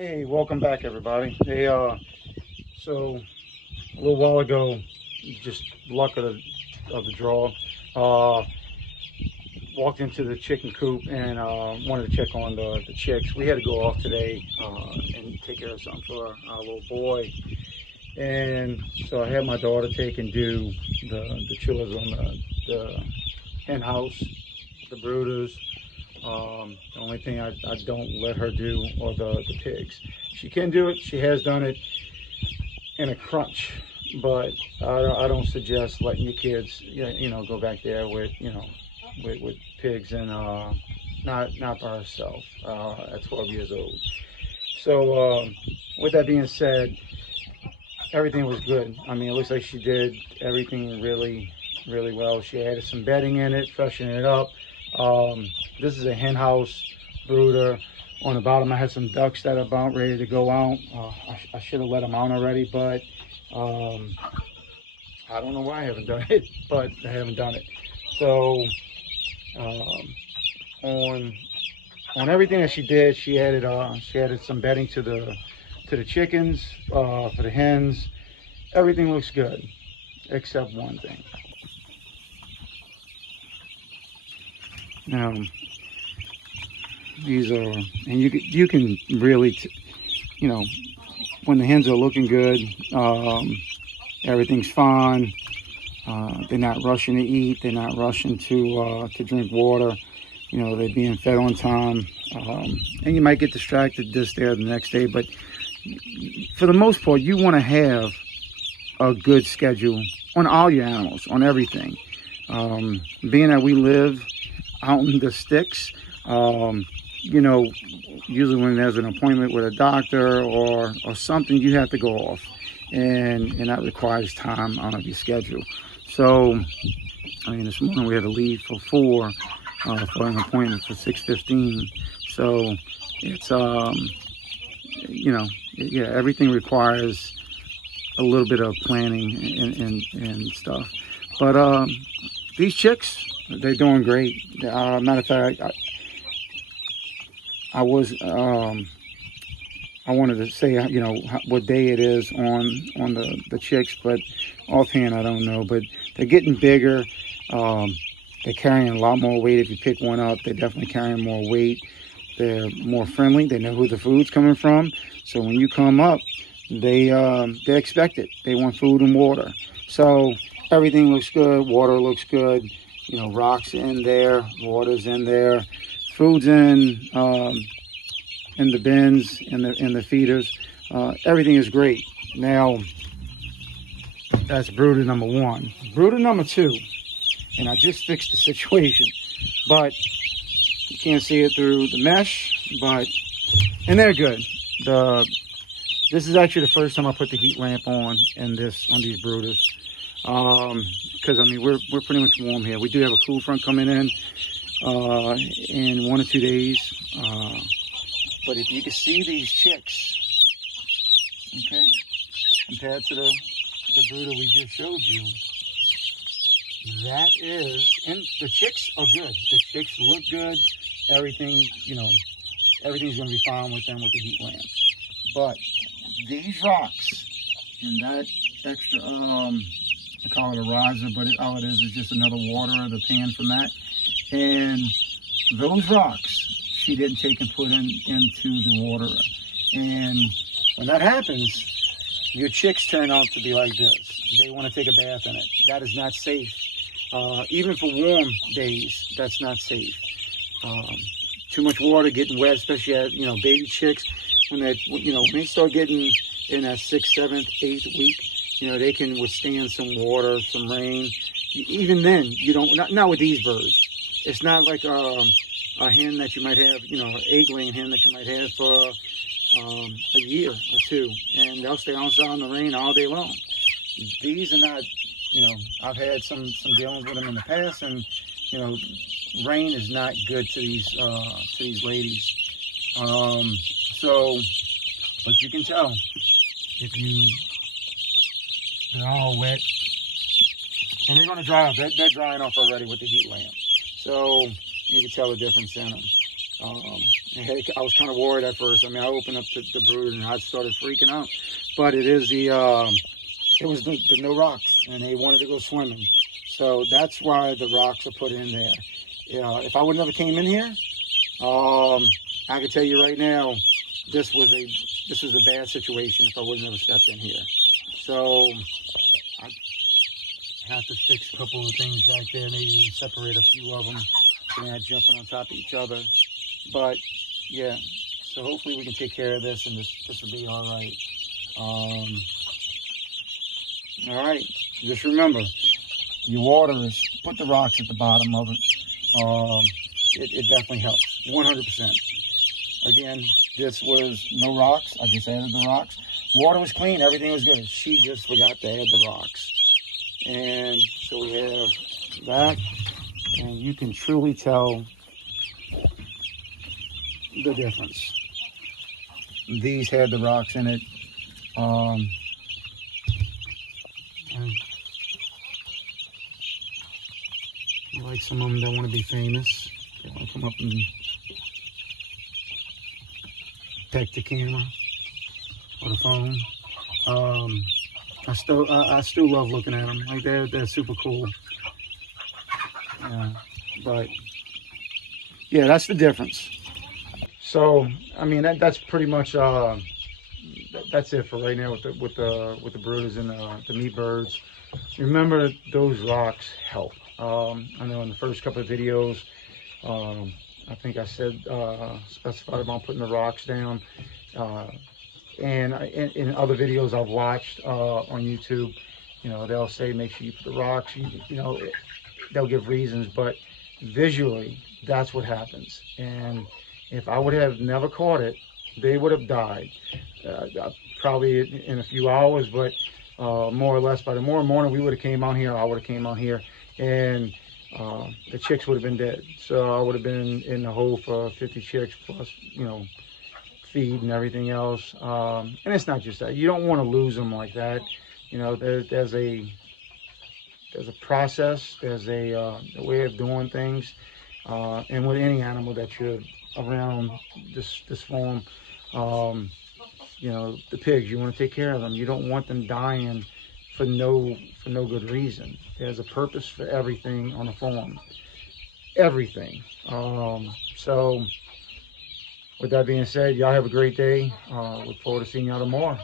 Hey, welcome back, everybody. Hey, so a little while ago, just luck of the draw, uh, walked into the chicken coop and wanted to check on the chicks. We had to go off today and take care of something for our little boy, and so I had my daughter take and do the chillers on the hen house, the brooders. The only thing I don't let her do are the pigs. She can do it. She has done it in a crunch, but I don't suggest letting your kids, go back there with, with pigs and not by herself at 12 years old. So with that being said, everything was good. I mean, it looks like she did everything really, really well. She added some bedding in it, freshening it up. This is a hen house brooder. On the bottom, I had some ducks that are about ready to go out. I should have let them out already, but I don't know why I haven't done it, but I haven't done it. So um, on everything that she did, she added some bedding to the chickens, for the hens. Everything looks good except one thing. Now these are, and you can really, you know, when the hens are looking good, everything's fine. They're not rushing to eat. They're not rushing to drink water. They're being fed on time. And you might get distracted this day or the next day, but for the most part, you want to have a good schedule on all your animals, on everything. Being that we live out in the sticks, usually when there's an appointment with a doctor or something, you have to go off, and that requires time out of your schedule. So, I mean, this morning we had to leave for 4 for an appointment for 6:15. So it's yeah, everything requires a little bit of planning and stuff. But these chicks, they're doing great. Matter of fact, I was I wanted to say what day it is on the chicks, but offhand I don't know. But they're getting bigger. They're carrying a lot more weight. If you pick one up, they're definitely carrying more weight. They're more friendly. They know who the food's coming from. So when you come up, they expect it. They want food and water. So everything looks good. Water looks good. Rocks in there, water's in there, food's in the bins, in the feeders. Everything is great. Now, that's brooder number 1. Brooder number 2, and I just fixed the situation, but you can't see it through the mesh, and they're good. This is actually the first time I put the heat lamp on these brooders. Because I mean, we're pretty much warm here. We do have a cool front coming in 1 or 2 days. But if you can see these chicks, okay, compared to the brooder we just showed you, that is, and the chicks are good. The chicks look good. Everything, everything's going to be fine with them with the heat lamp. But these rocks and that extra, I call it a riser, but all it is just another water, the pan from that. And those rocks, she didn't take and put into the water. And when that happens, your chicks turn out to be like this. They want to take a bath in it. That is not safe. Even for warm days, that's not safe. Too much water, getting wet, especially at, baby chicks, when they start getting in that 6th, 7th, 8th week, they can withstand some water, some rain. Even then, you don't, not with these birds. It's not like a hen that you might have, an egg-laying hen that you might have for a year or 2, and they'll stay outside in the rain all day long. These are not, I've had some dealings with them in the past, and, rain is not good to these ladies. But you can tell if they're all wet, and they're going to dry up. They're drying off already with the heat lamp. So you can tell the difference in them. I was kind of worried at first. I mean, I opened up the brood and I started freaking out. But it is it was the no rocks, and they wanted to go swimming. So that's why the rocks are put in there. If I would never came in here, I can tell you right now, this was a bad situation if I would never stepped in here. So I have to fix a couple of things back there, maybe separate a few of them so they're not jumping on top of each other. But yeah, so hopefully we can take care of this and this will be all right. All right, just remember, your water is, put the rocks at the bottom of it. It definitely helps, 100%. Again, this was no rocks. I just added the rocks. Water was clean, everything was good. She just forgot to add the rocks. And so we have that, and you can truly tell the difference. These had the rocks in it. Like some of them don't want to be famous. They want to come up and peck the camera or the phone. I still love looking at them. Like they're super cool. Yeah, but yeah, that's the difference. So I mean that's pretty much that's it for right now with the brooders and the meat birds. Remember, those rocks help. I know in the first couple of videos, I think I said specified about putting the rocks down, and in other videos I've watched on YouTube, you know, they'll say make sure you put the rocks. You know, they'll give reasons, but visually that's what happens. And if I would have never caught it, they would have died probably in a few hours, but more or less by the morning we would have came out here. I would have came out here, and the chicks would have been dead. So I would have been in the hole for 50 chicks plus, you know, feed and everything else. And it's not just that. You don't want to lose them like that. You know, there's a process, there's a way of doing things, and with any animal that you're around this farm, you know, the pigs, you want to take care of them. You don't want them dying for no good reason. There's a purpose for everything on a farm, everything. So with that being said, y'all have a great day. Look forward to seeing y'all tomorrow.